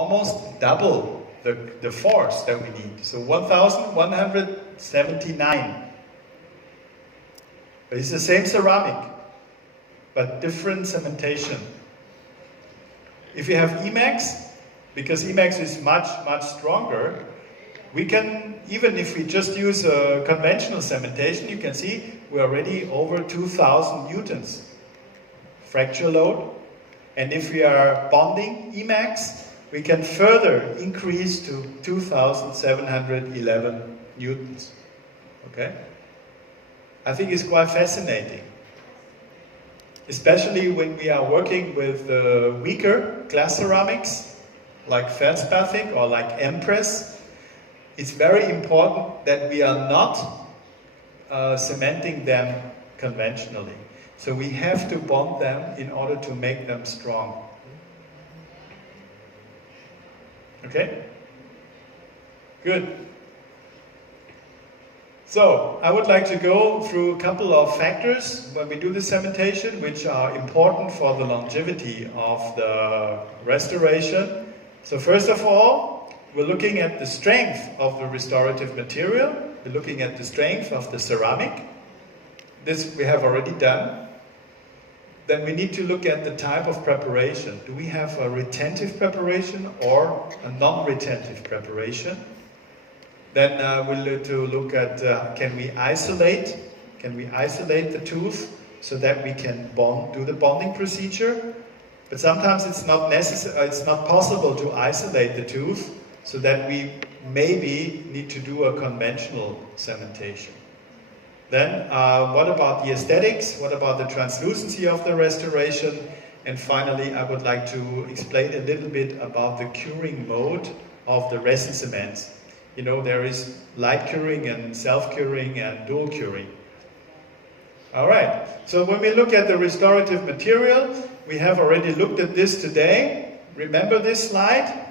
almost double the force that we need. So 1,179. But it's the same ceramic, but different cementation. If you have Emax, because Emax is much, much stronger, we can, even if we just use a conventional cementation, you can see we're already over 2,000 newtons fracture load. And if we are bonding Emax, we can further increase to 2,711 newtons. Okay? I think it's quite fascinating. Especially when we are working with weaker glass ceramics, like feldspathic or like Empress. It's very important that we are not cementing them conventionally. So we have to bond them in order to make them strong. Okay? Good. So, I would like to go through a couple of factors when we do the cementation, which are important for the longevity of the restoration. So first of all, we're looking at the strength of the restorative material. We're looking at the strength of the ceramic. This we have already done. Then we need to look at the type of preparation. Do we have a retentive preparation or a non-retentive preparation? Then we'll need to look at can we isolate the tooth so that we can do the bonding procedure. But sometimes it's not necessary, it's not possible to isolate the tooth, so that we maybe need to do a conventional cementation. Then what about the aesthetics? What about the translucency of the restoration? And finally, I would like to explain a little bit about the curing mode of the resin cements. You know, there is light curing and self-curing and dual curing. Alright, so when we look at the restorative material, we have already looked at this today. Remember this slide?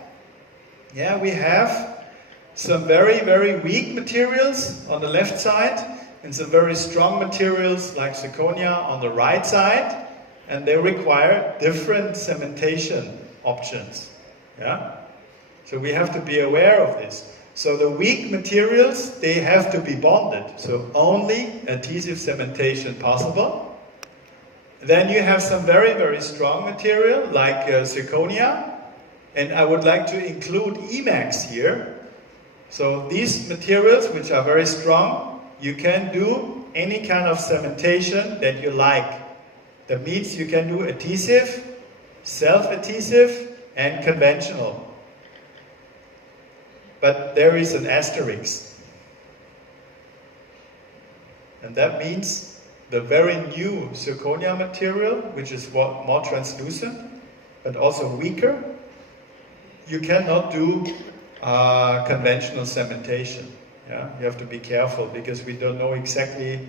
Yeah, we have some very, very weak materials on the left side and some very strong materials like zirconia on the right side, and they require different cementation options. Yeah? So we have to be aware of this. So the weak materials, they have to be bonded. So only adhesive cementation possible. Then you have some very, very strong material like zirconia. And I would like to include Emax here. So these materials, which are very strong, you can do any kind of cementation that you like. That means you can do adhesive, self-adhesive, and conventional. But there is an asterisk. And that means the very new zirconia material, which is more translucent, but also weaker, you cannot do conventional cementation. Yeah? You have to be careful because we don't know exactly,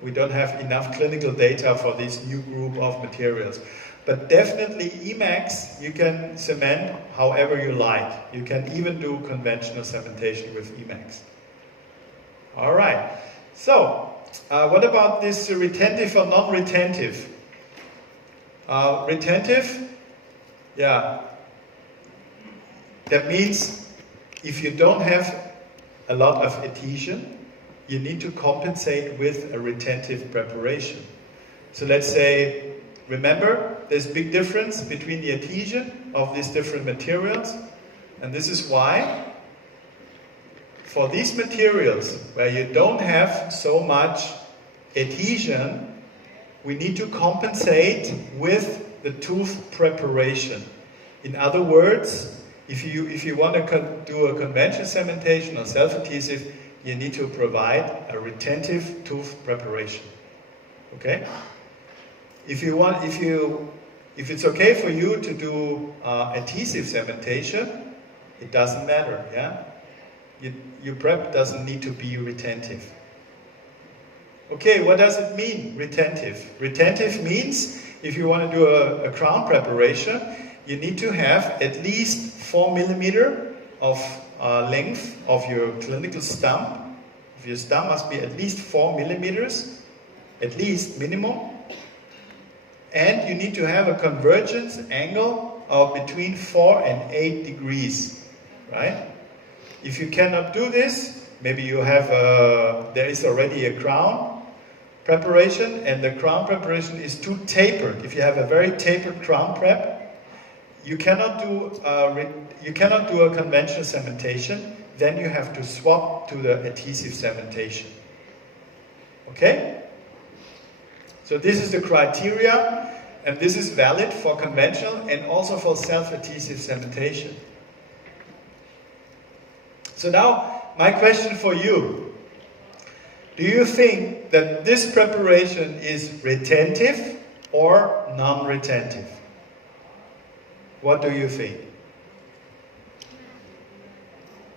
we don't have enough clinical data for this new group of materials. But definitely Emax, you can cement however you like. You can even do conventional cementation with Emax. Alright, so what about this retentive or non-retentive? Retentive, yeah, that means if you don't have a lot of adhesion, you need to compensate with a retentive preparation. So let's say, remember, there's a big difference between the adhesion of these different materials, and this is why for these materials where you don't have so much adhesion, we need to compensate with the tooth preparation. In other words, if you want to do a conventional cementation or self-adhesive, you need to provide a retentive tooth preparation. Okay? If it's okay for you to do adhesive cementation, it doesn't matter, yeah? Your prep doesn't need to be retentive. Okay, what does it mean, retentive? Retentive means, if you want to do a crown preparation, you need to have at least 4 millimeter of length of your clinical stump. Your stump must be at least 4 millimeters, at least minimum. And you need to have a convergence angle of between 4 and 8 degrees, right? If you cannot do this, maybe you have there is already a crown preparation, and the crown preparation is too tapered. If you have a very tapered crown prep, you cannot do a conventional cementation. Then you have to swap to the adhesive cementation. Okay? So this is the criteria, and this is valid for conventional and also for self-adhesive cementation. So now, my question for you. Do you think that this preparation is retentive or non-retentive? What do you think?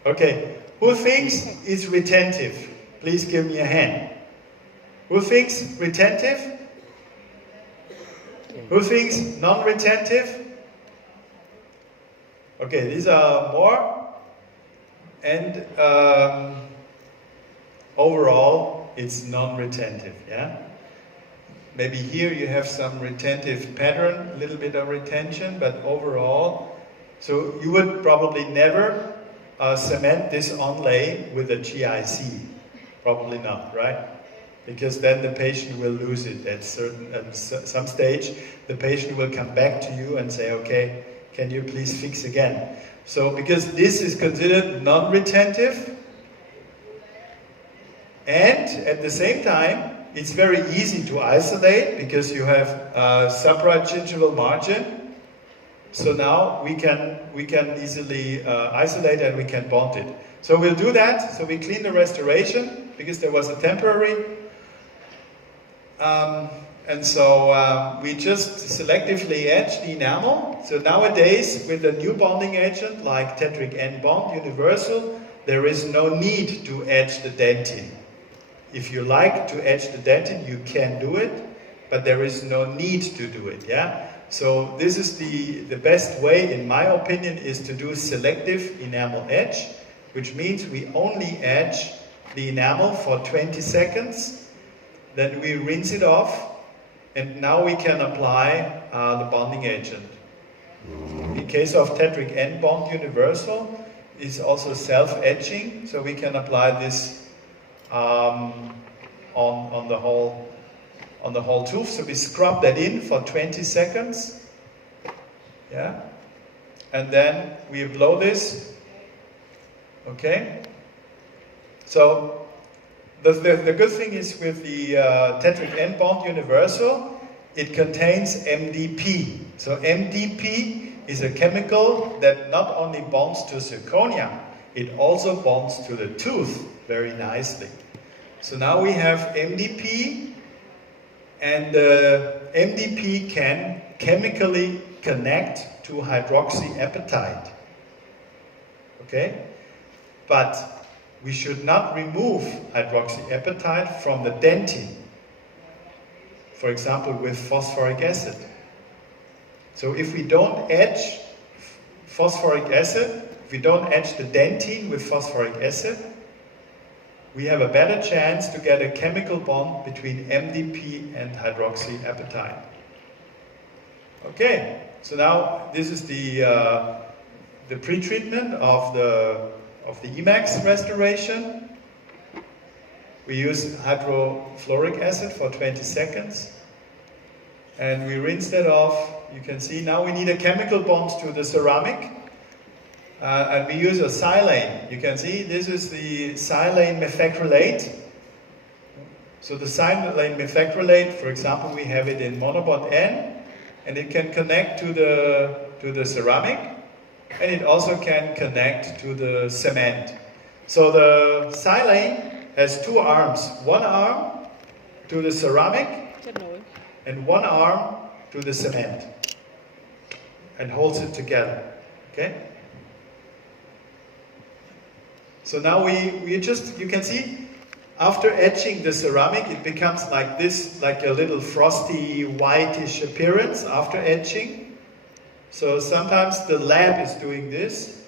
Okay, who thinks it's retentive? Please give me a hand. Who thinks retentive? Who thinks non-retentive? Okay, these are more. And overall, it's non-retentive, yeah? Maybe here you have some retentive pattern, a little bit of retention, but overall, so you would probably never cement this onlay with a GIC. Probably not, right? Because then the patient will lose it at some stage. The patient will come back to you and say, okay, can you please fix again? So because this is considered non-retentive, and at the same time, it's very easy to isolate because you have a supragingival margin. So now we can easily isolate and we can bond it. So we'll do that. So we clean the restoration because there was a temporary. And so we just selectively etch the enamel. So nowadays, with a new bonding agent like tetric N bond universal, there is no need to etch the dentin. If you like to etch the dentin, you can do it, but there is no need to do it, yeah? So this is the best way, in my opinion, is to do selective enamel etch, which means we only etch the enamel for 20 seconds, then we rinse it off, and now we can apply the bonding agent. In case of tetric N bond universal, it's also self-etching, so we can apply this on the whole tooth. So we scrub that in for 20 seconds, yeah, and then we blow this. Okay. So the good thing is with the tetric N bond universal, it contains MDP. So MDP is a chemical that not only bonds to zirconia, it also bonds to the tooth very nicely. So now we have MDP, and MDP can chemically connect to hydroxyapatite. Okay? But we should not remove hydroxyapatite from the dentin. For example, with phosphoric acid. So if we don't etch phosphoric acid, if we don't etch the dentin with phosphoric acid, we have a better chance to get a chemical bond between MDP and hydroxyapatite. Okay, so now this is the pre-treatment of the Emax restoration. We use hydrofluoric acid for 20 seconds, and we rinse that off. You can see now we need a chemical bond to the ceramic. And we use a silane. You can see this is the silane methacrylate. So the silane methacrylate, for example, we have it in monobond N, and it can connect to the ceramic, and it also can connect to the cement. So the silane has two arms. One arm to the ceramic, and one arm to the cement, and holds it together. Okay? So now we just, you can see, after etching the ceramic, it becomes like this, like a little frosty, whitish appearance after etching. So sometimes the lab is doing this,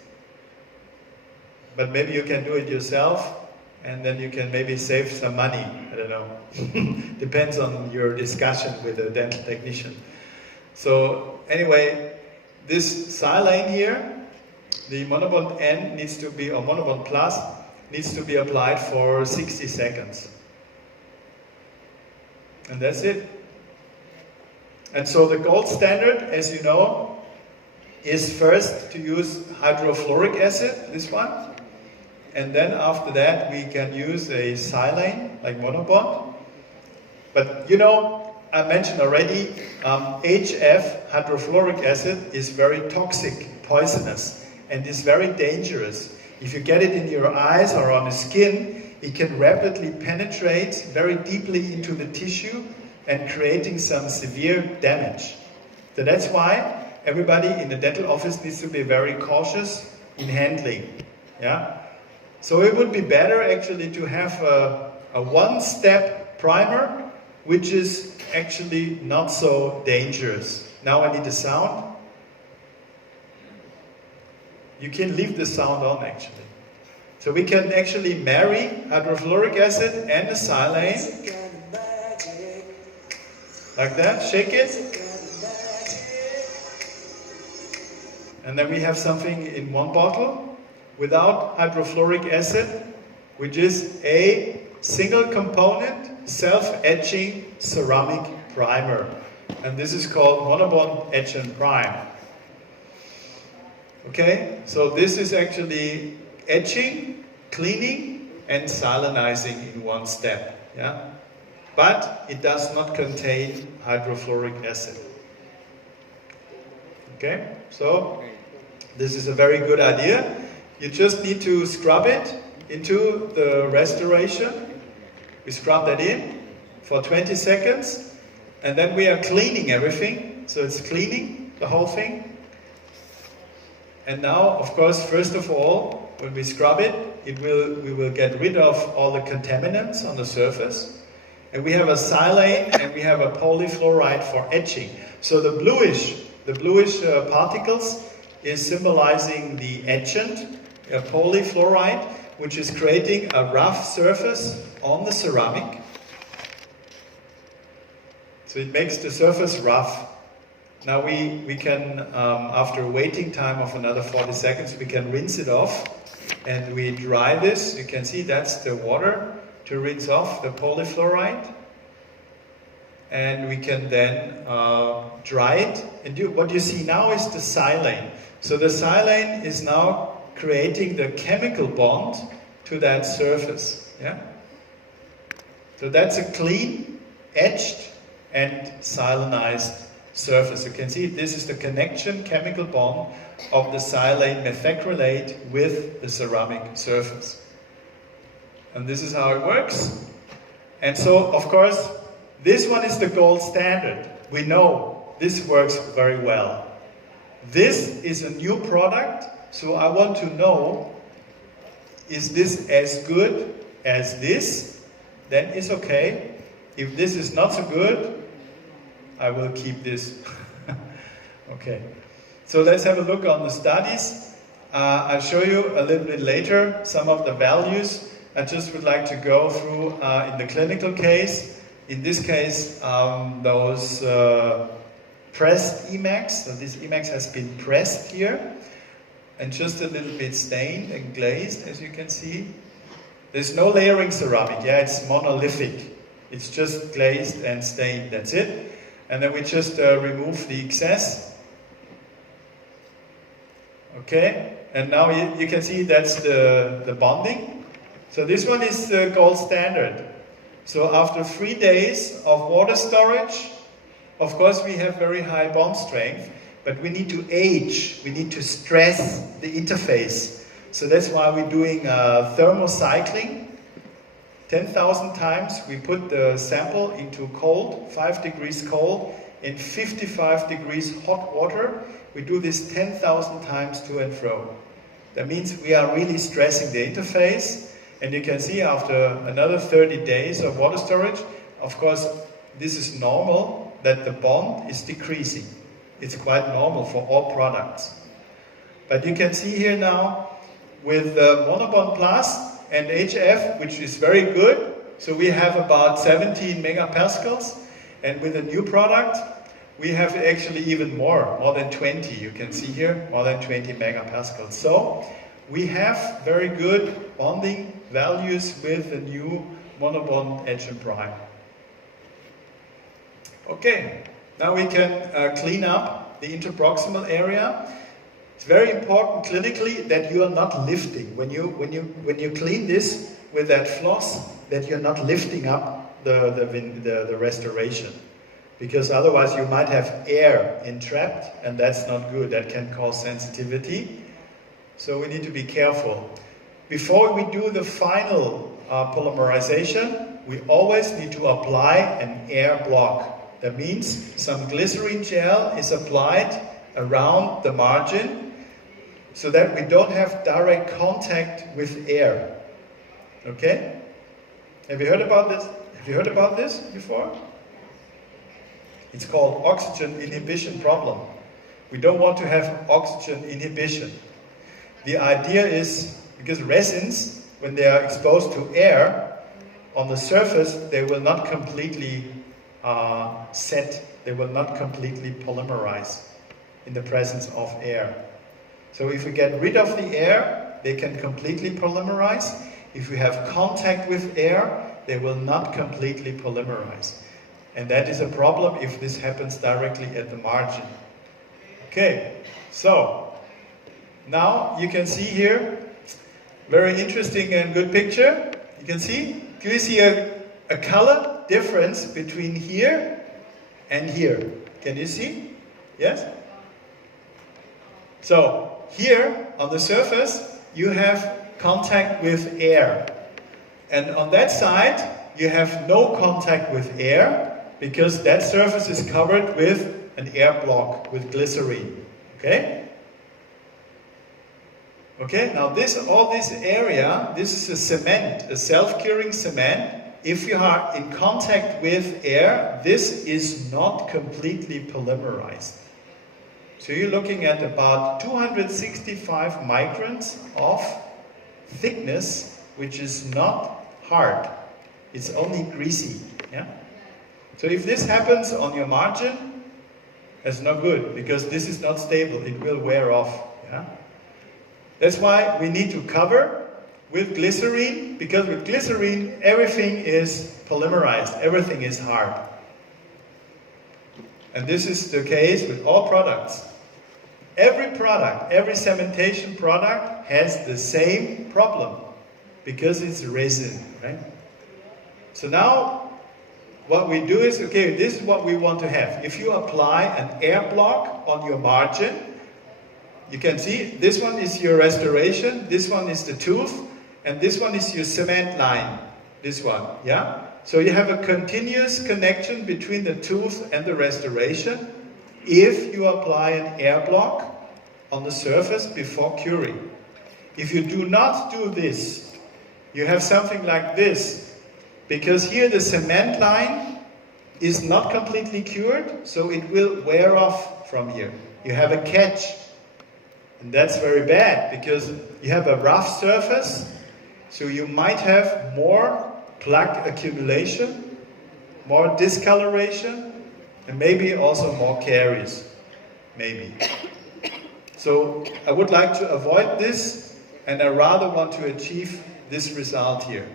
but maybe you can do it yourself, and then you can maybe save some money. I don't know. Depends on your discussion with the dental technician. So anyway, this silane here, the monobond N needs to be, or monobond plus, needs to be applied for 60 seconds. And that's it. And so the gold standard, as you know, is first to use hydrofluoric acid, this one. And then after that we can use a silane, like monobond. But you know, I mentioned already, HF, hydrofluoric acid, is very toxic, poisonous, and is very dangerous. If you get it in your eyes or on the skin, it can rapidly penetrate very deeply into the tissue and creating some severe damage. So that's why everybody in the dental office needs to be very cautious in handling. Yeah? So it would be better actually to have a one-step primer, which is actually not so dangerous. Now I need the sound. You can leave the sound on actually. So we can actually marry hydrofluoric acid and the silane. Like that, shake it. And then we have something in one bottle without hydrofluoric acid, which is a single component self-etching ceramic primer. And this is called monobond etch and prime. Okay, so this is actually etching, cleaning and silanizing in one step. Yeah? But it does not contain hydrofluoric acid. Okay, so this is a very good idea. You just need to scrub it into the restoration. We scrub that in for 20 seconds and then we are cleaning everything. So it's cleaning the whole thing. And now, of course, first of all, when we scrub it, we will get rid of all the contaminants on the surface. And we have a silane and we have a polyfluoride for etching. So the bluish particles is symbolizing the etchant, a polyfluoride, which is creating a rough surface on the ceramic. So it makes the surface rough. Now we can, after a waiting time of another 40 seconds, we can rinse it off and we dry this. You can see that's the water to rinse off the polyfluoride. And we can then dry it. And what you see now is the silane. So the silane is now creating the chemical bond to that surface. Yeah? So that's a clean, etched and silanized surface. You can see this is the connection, chemical bond of the silane methacrylate with the ceramic surface. And this is how it works. And so, of course, this one is the gold standard. We know this works very well. This is a new product, so I want to know, is this as good as this? Then it's okay. If this is not so good, I will keep this. Okay. So let's have a look on the studies. I'll show you a little bit later some of the values. I just would like to go through in the clinical case. In this case, those pressed Emacs. So this Emacs has been pressed here and just a little bit stained and glazed, as you can see. There's no layering ceramic. Yeah, it's monolithic. It's just glazed and stained. That's it. And then we just remove the excess. Okay, and now you can see that's the bonding. So this one is the gold standard. So after 3 days of water storage, of course we have very high bond strength, but we need to age, we need to stress the interface. So that's why we're doing thermocycling. 10,000 times we put the sample into cold, 5 degrees cold, and 55 degrees hot water. We do this 10,000 times to and fro. That means we are really stressing the interface. And you can see after another 30 days of water storage, of course, this is normal that the bond is decreasing. It's quite normal for all products. But you can see here now with monobond plus and HF, which is very good. So we have about 17 megapascals. And with a new product, we have actually even more than 20. You can see here, more than 20 megapascals. So we have very good bonding values with the new monobond edge and prime. Okay, now we can clean up the interproximal area. It's very important clinically that you are not lifting. When you clean this with that floss, that you're not lifting up the restoration. Because otherwise you might have air entrapped, and that's not good. That can cause sensitivity. So we need to be careful. Before we do the final polymerization, we always need to apply an air block. That means some glycerin gel is applied around the margin so that we don't have direct contact with air. Okay? Have you heard about this? Have you heard about this before? It's called oxygen inhibition problem. We don't want to have oxygen inhibition. The idea is, because resins, when they are exposed to air, on the surface, they will not completely set, they will not completely polymerize in the presence of air. So if we get rid of the air, they can completely polymerize. If we have contact with air, they will not completely polymerize. And that is a problem if this happens directly at the margin. Okay, so now you can see here, very interesting and good picture. You can see, do you see a color difference between here and here? Can you see? Yes? So here on the surface you have contact with air, and on that side you have no contact with air because that surface is covered with an air block with glycerine. Okay? Okay, now all this area, this is a cement, a self-curing cement. If you are in contact with air, this is not completely polymerized. So you're looking at about 265 microns of thickness, which is not hard. It's only greasy. Yeah? So if this happens on your margin, that's not good, because this is not stable. It will wear off. Yeah? That's why we need to cover with glycerine, because with glycerine everything is polymerized, everything is hard. And this is the case with all products. Every product, every cementation product has the same problem, because it's resin, right? So now what we do is, okay, this is what we want to have. If you apply an air block on your margin, you can see this one is your restoration, this one is the tooth, and this one is your cement line, this one, yeah? So you have a continuous connection between the tooth and the restoration if you apply an air block on the surface before curing. If you do not do this, you have something like this, because here the cement line is not completely cured, so it will wear off from here. You have a catch, and that's very bad, because you have a rough surface. So you might have more plaque accumulation, more discoloration, and maybe also more caries, maybe. So I would like to avoid this, and I rather want to achieve this result here.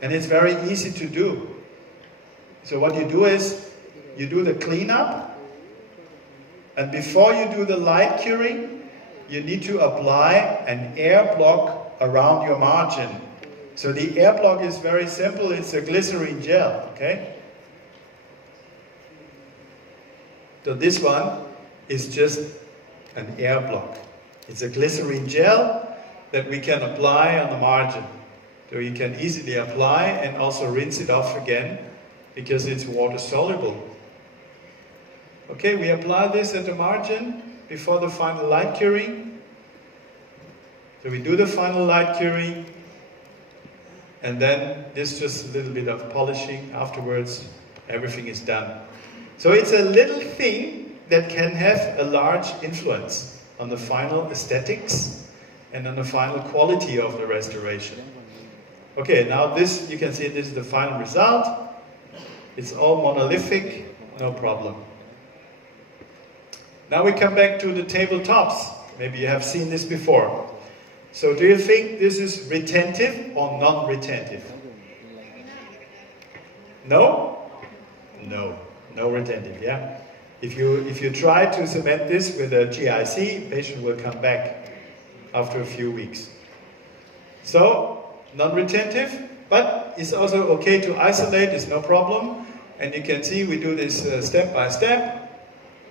And it's very easy to do. So what you do is, you do the cleanup, and before you do the light curing, you need to apply an air block around your margin. So the air block is very simple, it's a glycerine gel, okay? So this one is just an air block. It's a glycerine gel that we can apply on the margin. So you can easily apply and also rinse it off again because it's water soluble. Okay, we apply this at the margin before the final light curing. So we do the final light curing, and then this just a little bit of polishing afterwards. Everything is done. So it's a little thing that can have a large influence on the final aesthetics and on the final quality of the restoration. Okay, now this, you can see this is the final result. It's all monolithic, no problem. Now we come back to the tabletops. Maybe you have seen this before. So do you think this is retentive or non-retentive? No? No. No retentive, yeah? If you try to cement this with a GIC, patient will come back after a few weeks. So, non-retentive, but it's also okay to isolate, it's no problem. And you can see we do this step by step.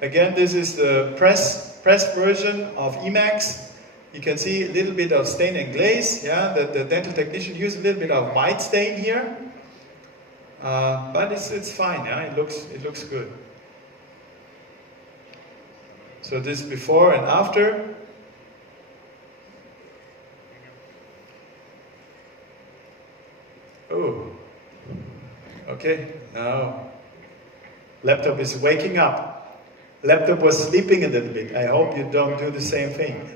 Again, this is the pressed version of Emacs. You can see a little bit of stain and glaze. Yeah, the dental technician used a little bit of white stain here, but it's fine. Yeah, it looks good. So this before and after. Oh, okay. Now laptop is waking up. Laptop was sleeping a little bit. I hope you don't do the same thing.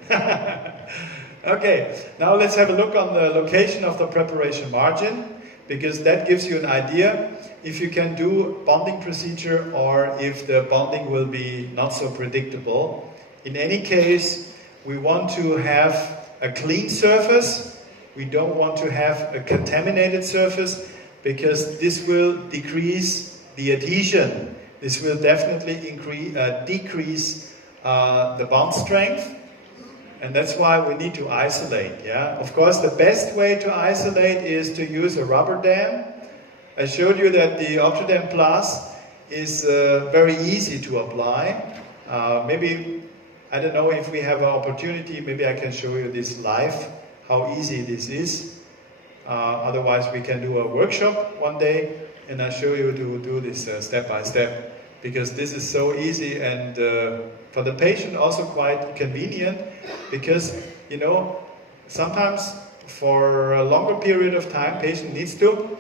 Okay, now let's have a look on the location of the preparation margin, because that gives you an idea if you can do bonding procedure or if the bonding will be not so predictable. In any case, we want to have a clean surface. We don't want to have a contaminated surface, because this will decrease the adhesion. This will definitely decrease the bond strength, and that's why we need to isolate. Yeah, of course, the best way to isolate is to use a rubber dam. I showed you that the Optidam Plus is very easy to apply. Maybe, I don't know if we have an opportunity, maybe I can show you this live, how easy this is. Otherwise, we can do a workshop one day, and I'll show you to do this step by step, because this is so easy and for the patient also quite convenient, because, you know, sometimes for a longer period of time, patient needs to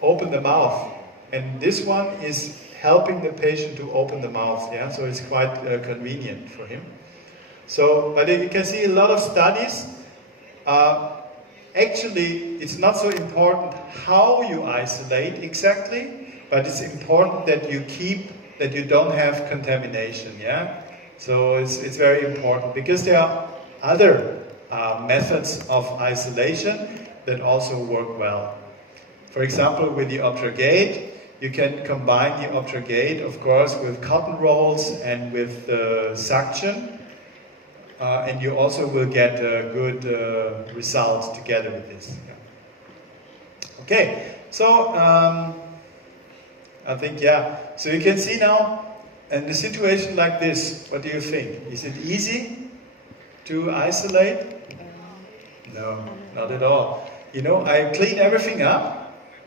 open the mouth, and this one is helping the patient to open the mouth, yeah, so it's quite convenient for him. So, but you can see a lot of studies. Actually, it's not so important how you isolate exactly, but it's important that you don't have contamination, yeah? So it's very important, because there are other methods of isolation that also work well. For example, with the Optragate, you can combine the Optragate, of course, with cotton rolls and with suction. And you also will get good results together with this. Yeah. Okay, so I think, yeah. So you can see now, in a situation like this, what do you think? Is it easy to isolate? No, not at all. You know, I cleaned everything up.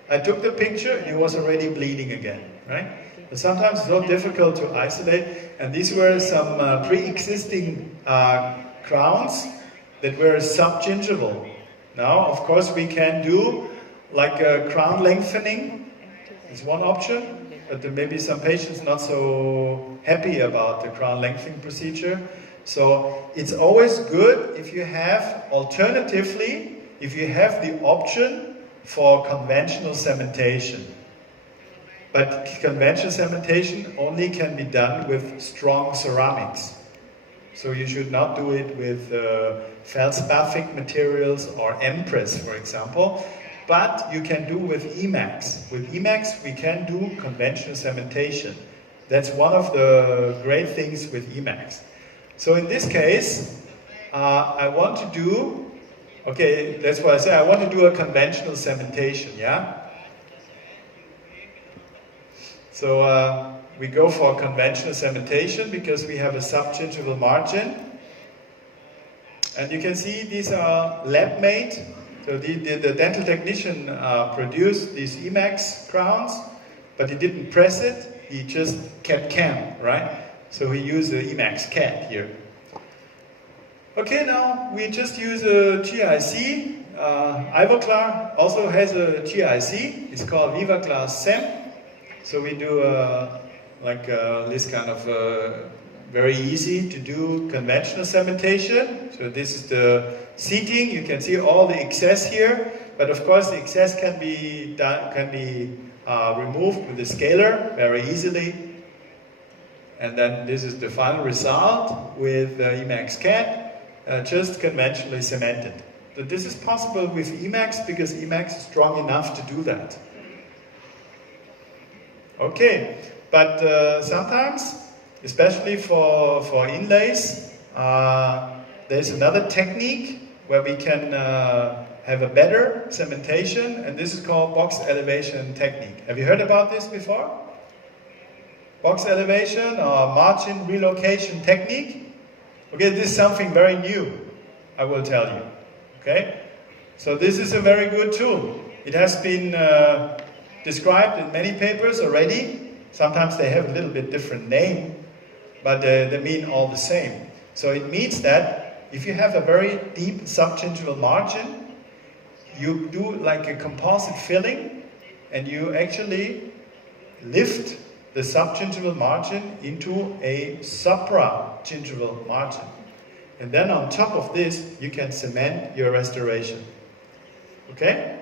I took the picture, and it was already bleeding again, right? And sometimes it's so difficult to isolate, and these were some pre-existing crowns that were subgingival. Now, of course, we can do like a crown lengthening. It's one option, but there may be some patients not so happy about the crown lengthening procedure. So it's always good if you have, alternatively, if you have the option for conventional cementation. But conventional cementation only can be done with strong ceramics. So you should not do it with feldspathic materials or Empress, for example. But you can do with Emacs. With Emacs, we can do conventional cementation. That's one of the great things with Emacs. So in this case, I want to do, okay, that's what I say, I want to do a conventional cementation, yeah? So we go for conventional cementation because we have a subgingival margin. And you can see these are lab-made. So the dental technician produced these Emacs crowns, but he didn't press it, he just kept cam, right? So he used the Emacs cap here. Okay, now we just use a GIC. Ivoclar also has a GIC, it's called VivaClar SEM. So we do this kind of very easy to do conventional cementation. So this is the seating. You can see all the excess here, but of course the excess can be removed with the scaler very easily. And then this is the final result with Emacs CAD, just conventionally cemented. So this is possible with Emacs because Emacs is strong enough to do that. Okay, but sometimes, especially for inlays, there's another technique where we can have a better cementation, and this is called box elevation technique. Have you heard about this before? Box elevation or margin relocation technique? Okay, this is something very new, I will tell you. Okay, so this is a very good tool. It has been described in many papers already. Sometimes they have a little bit different name, but they mean all the same. So it means that if you have a very deep subgingival margin, you do like a composite filling, and you actually lift the subgingival margin into a supragingival margin. And then on top of this, you can cement your restoration. Okay?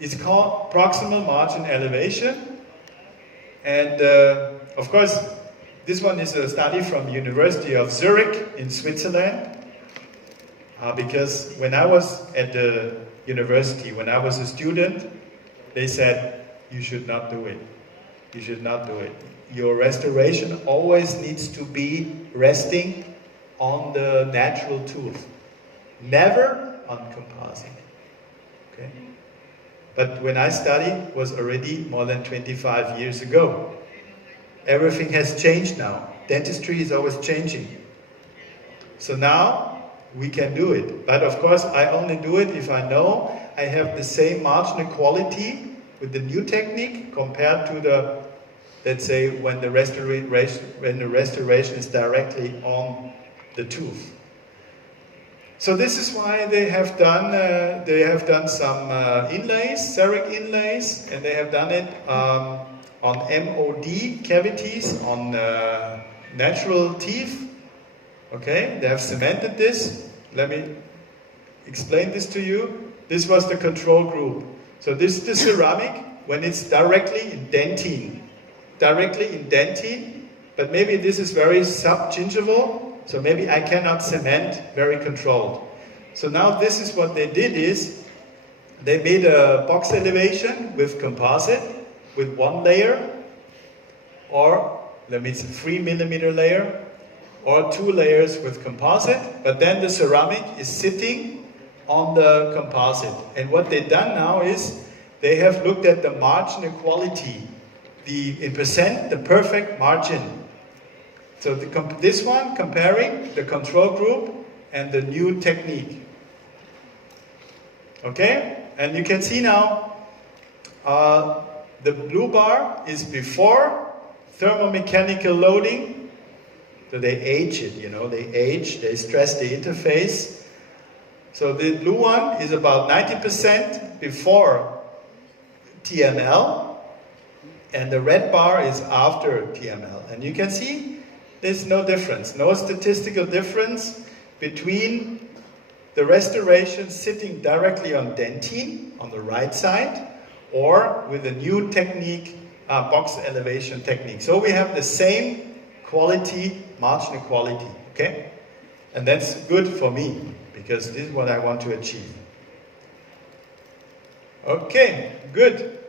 It's called proximal margin elevation. And of course, this one is a study from University of Zurich in Switzerland. Because when I was at the university, when I was a student, they said, you should not do it. You should not do it. Your restoration always needs to be resting on the natural tooth. Never on composite. Okay? But when I studied, was already more than 25 years ago. Everything has changed now. Dentistry is always changing. So now, we can do it. But of course, I only do it if I know I have the same marginal quality with the new technique compared to the, let's say, when the restoration is directly on the tooth. So this is why they have done some inlays, CEREC inlays, and they have done it on MOD cavities, on natural teeth. Okay, they have cemented this. Let me explain this to you. This was the control group. So this is the ceramic when it's directly in dentine. Directly in dentine, but maybe this is very subgingival, so maybe I cannot cement very controlled. So now this is what they did is, they made a box elevation with composite, with one layer, or that means a 3 millimeter layer, or 2 layers with composite, but then the ceramic is sitting on the composite. And what they've done now is, they have looked at the margin quality, in percent, the perfect margin. So this one comparing the control group and the new technique. Okay? And you can see now, the blue bar is before thermomechanical loading. So they age it, they stress the interface. So the blue one is about 90% before TML, and the red bar is after TML. And you can see there's no difference, no statistical difference between the restoration sitting directly on dentine, on the right side, or with a new technique, box elevation technique. So we have the same quality, marginal quality, okay? And that's good for me, because this is what I want to achieve. Okay, good.